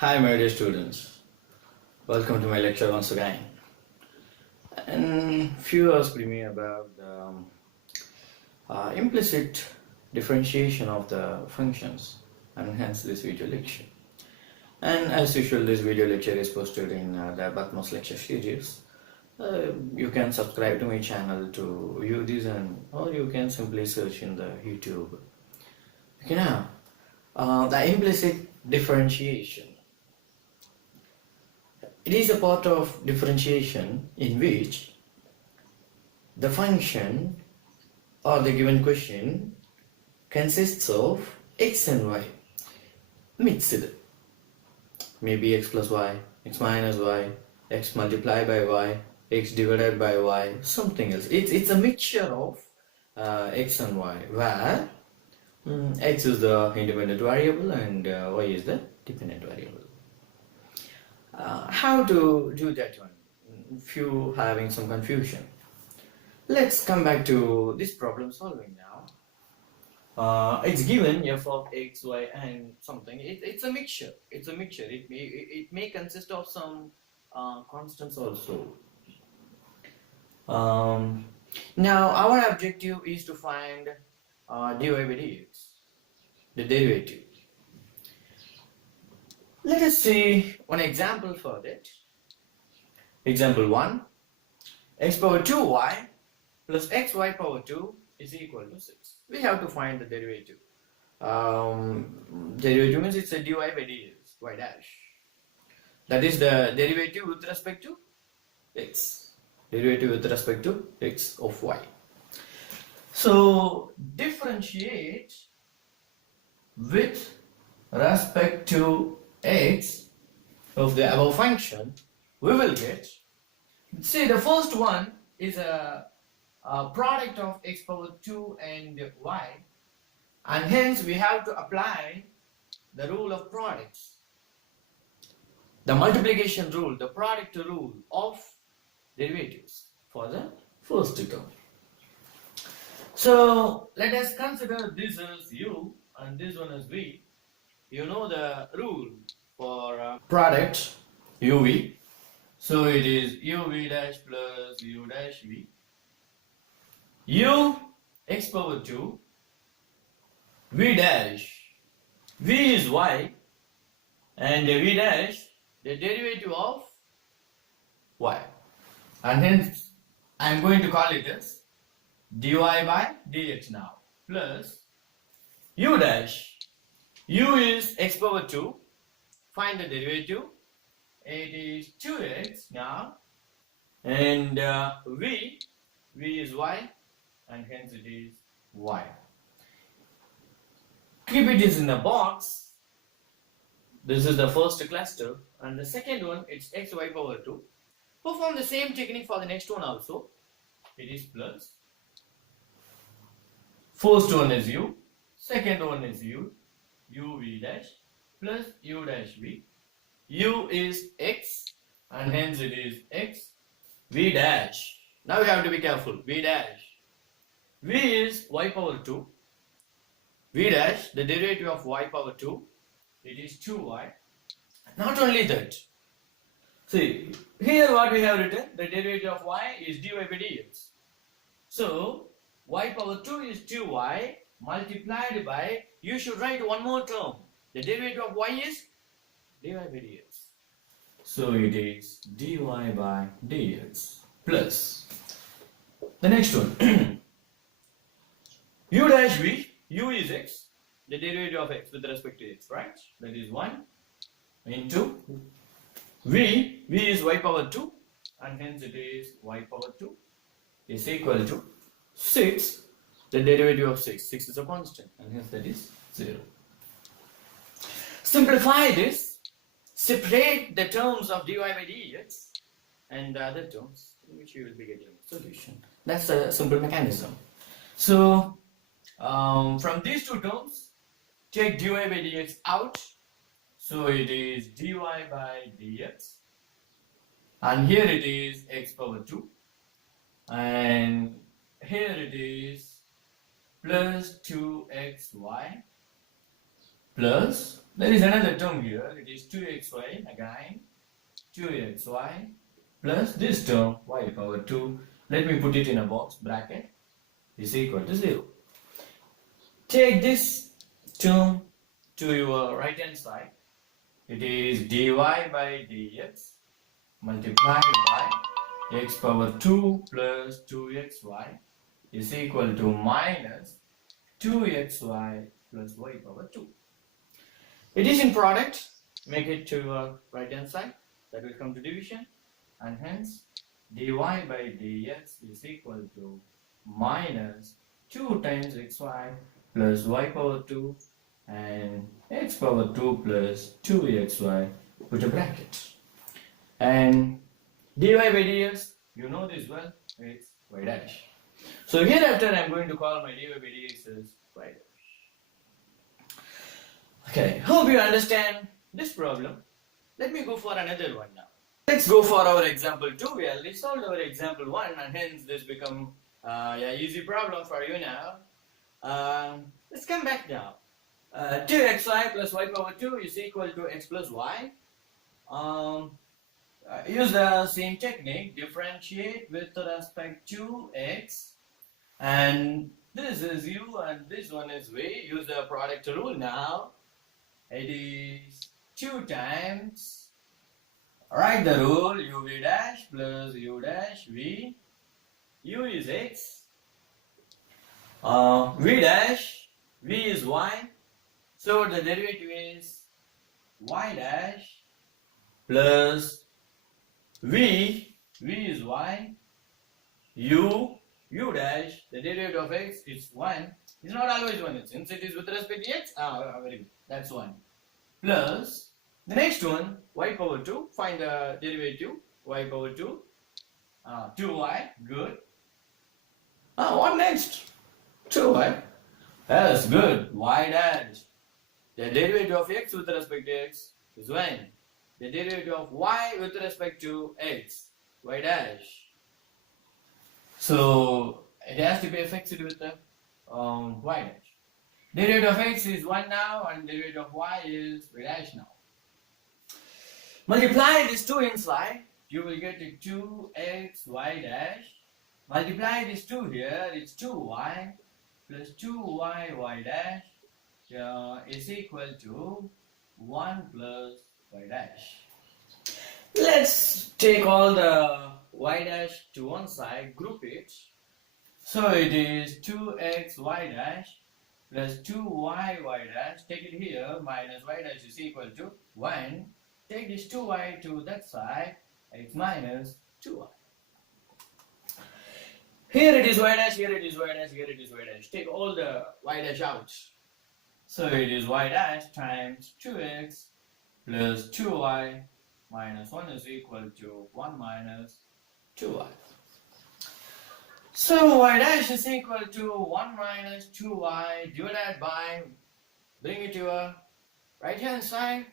Hi, my dear students. Welcome to my lecture once again. And few asked me about the implicit differentiation of the functions, and hence this video lecture. And as usual, this video lecture is posted in the Padma's lecture series. You can subscribe to my channel to view this, or you can simply search in the YouTube. Okay, now the implicit differentiation. It is a part of differentiation in which the function or the given question consists of x and y mixed. Maybe x plus y, x minus y, x multiplied by y, x divided by y, something else. It's a mixture of x and y where x is the independent variable and y is the dependent variable. How to do that one? If you having some confusion, let's come back to this problem solving now. It's given f of x, y, and something. It's a mixture. It's a mixture. It may consist of some constants also. Now our objective is to find dy by dx, the derivative. Let us see one example for that. Example 1, x power 2y plus xy power 2 is equal to 6. We have to find the derivative. Derivative means it's a dy by dx, y dash. That is the derivative with respect to x. Derivative with respect to x of y. So differentiate with respect to x of the above function, we will get, see, the first one is a product of x power 2 and y, and hence we have to apply the rule of products, the multiplication rule, the product rule of derivatives for the first term. So let us consider this as u and this one as v. You know the rule for product uv, so it is uv dash plus u dash v. U x power 2 v dash, v is y and v dash the derivative of y, and hence I am going to call it as dy by dx now, plus u dash, u is x power 2, find the derivative, it is 2x now, and v is y, and hence it is y. Keep it is in a box. This is the first cluster, and the second one it's xy power 2. Perform the same technique for the next one also. It is plus. First one is u, second one is u, uv dash plus u dash v. U is x, and hence it is x. V dash. Now we have to be careful. V dash. V is y power 2. V dash, the derivative of y power 2, it is 2y. Not only that, see, here what we have written, the derivative of y is dy by dx. So, y power 2 is 2y multiplied by, you should write one more term. The derivative of y is dy by dx. So, it is dy by dx plus the next one. U dash v, u is x, the derivative of x with respect to x, right? That is 1 into v is y power 2, and hence it is y power 2 is equal to 6, the derivative of 6. 6 is a constant, and hence that is 0. Simplify this, separate the terms of dy by dx and the other terms, in which you will be getting solution. That's a simple mechanism. So, from these two terms, take dy by dx out. So it is dy by dx, and here it is x power 2, and here it is plus 2xy plus, there is another term here, it is 2xy again, 2xy plus this term y power 2, let me put it in a box bracket, is equal to 0. Take this term to your right hand side, it is dy by dx multiplied by x power 2 plus 2xy is equal to minus 2xy plus y power 2. It is in product, make it to your right hand side, that will come to division, and hence dy by dx is equal to minus 2 times xy plus y power 2 and x power 2 plus 2xy, put a bracket. And dy by dx, you know this well, it's y dash. So hereafter I am going to call my dy by dx as y dash. Okay, hope you understand this problem. Let me go for another one now. Let's go for our example 2. We already solved our example 1 and hence this become easy problem for you now. Let's come back now. 2xy plus y power 2 is equal to x plus y. Use the same technique, differentiate with respect to x, and this is u and this one is v. Use the product rule now. It is 2 times, write the rule, uv dash plus u dash v, u is x, v dash, v is y, so the derivative is y dash plus v is y, u dash, the derivative of x is 1, it's not always 1, since it is with respect to x, very good, that's 1, plus the next one, y power 2, find the derivative, y power 2, 2y, good, what next, 2y, that's good, y dash, the derivative of x with respect to x is 1, the derivative of y with respect to x, y dash. So it has to be affected with the y dash. Derivative of x is 1 now and derivative of y is y dash now. Multiply these two inside, you will get a 2x y dash. Multiply these two here, it's 2y plus 2y y dash is equal to 1 plus y dash. Let's take all the y dash to one side, group it. So it is 2x y dash plus 2y y dash, take it here, minus y dash is equal to 1. Take this 2y to that side, x minus 2y. Here it is y dash, here it is y dash, here it is y dash. Take all the y dash out. So it is y dash times 2x plus 2y minus 1 is equal to 1 minus 2y. So y dash is equal to 1 minus 2y divided by, bring it to your right hand side,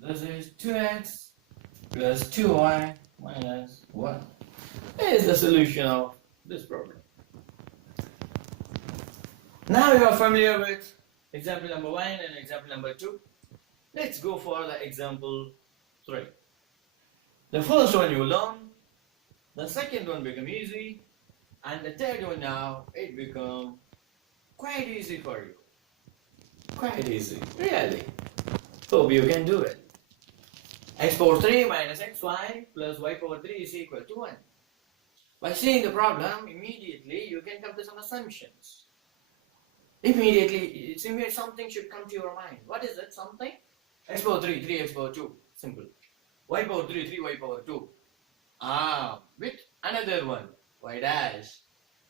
this is 2x plus 2y minus 1. This is the solution of this problem. Now you are familiar with example number 1 and example number 2. Let's go for the example 3. The first one you learn, the second one become easy, and the third one now, it become quite easy for you. Quite easy, really. Hope you can do it. X power 3 minus xy plus y power 3 is equal to 1. By seeing the problem, immediately you can come to some assumptions. Immediately, something should come to your mind. What is it? Something? X power 3, 3x power 2. Simple. Y power 3, 3y power 2. With another one, y dash.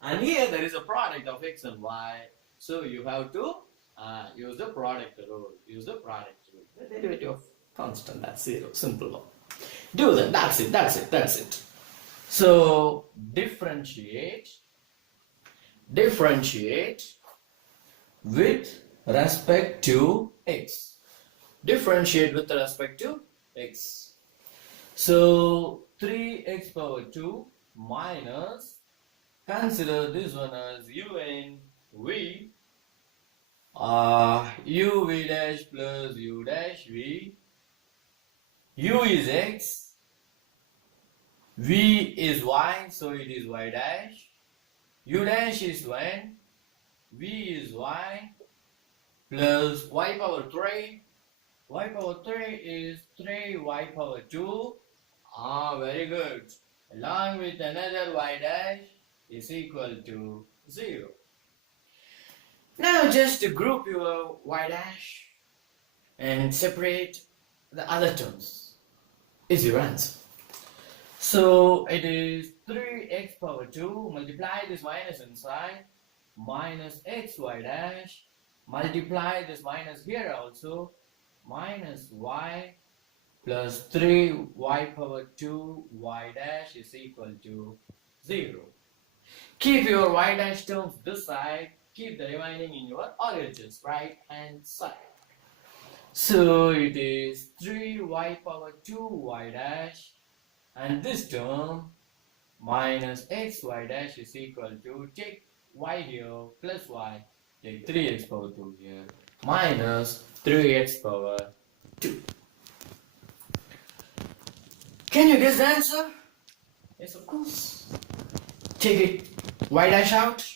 And here there is a product of x and y. So you have to use the product rule. Use the product rule. The derivative of constant, that's 0. Simple one. Do that. That's it. So differentiate with respect to x. Differentiate with respect to x. So 3x power 2 minus, consider this one as u and v, uv dash plus u dash v. U is x, v is y, so it is y dash. U dash is when, v is y, plus y power 3. Y power 3 is 3y power 2. Very good. Along with another y dash is equal to 0. Now just group your y dash and separate the other terms. Is your answer. So it is 3x power 2, multiply this minus inside, minus xy dash, multiply this minus here also, minus y plus 3y power 2 y dash is equal to 0. Keep your y dash terms this side, keep the remaining in your RHS right hand side. So it is 3y power 2y dash, and this term minus xy dash is equal to, take y here plus y, take 3x power 2 here, minus 3x power 2. Can you guess the answer? Yes, of course. Take it y dash out.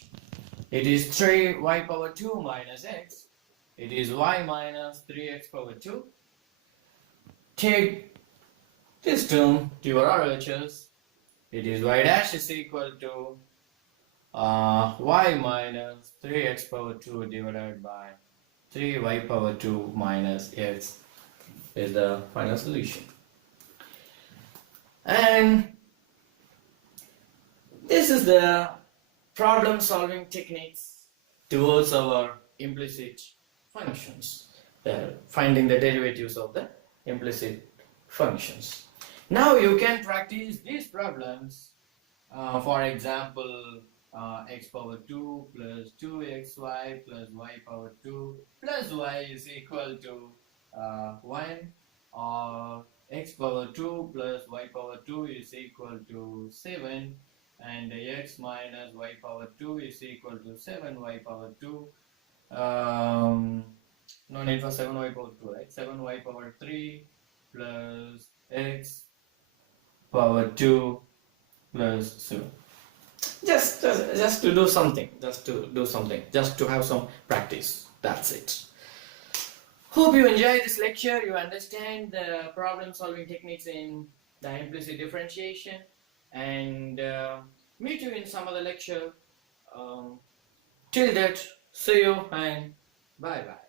It is 3y power 2 minus x. It is y minus 3x power 2. Take this term to your RHS. It is y dash is equal to y minus 3x power 2 divided by 3y power 2 minus x is the final solution. And this is the problem solving techniques towards our implicit functions, finding the derivatives of the implicit functions. Now you can practice these problems. For example, x power 2 plus 2xy plus y power 2 plus y is equal to 1, or x power 2 plus y power 2 is equal to 7, and x minus y power 2 is equal to 7y power 2. No need for 7y power 2, right? 7y power 3 plus x power 2 plus 7. Just to do something, just to have some practice. That's it. Hope you enjoy this lecture. You understand the problem solving techniques in the implicit differentiation, and meet you in some other lecture. Till that, see you and bye bye.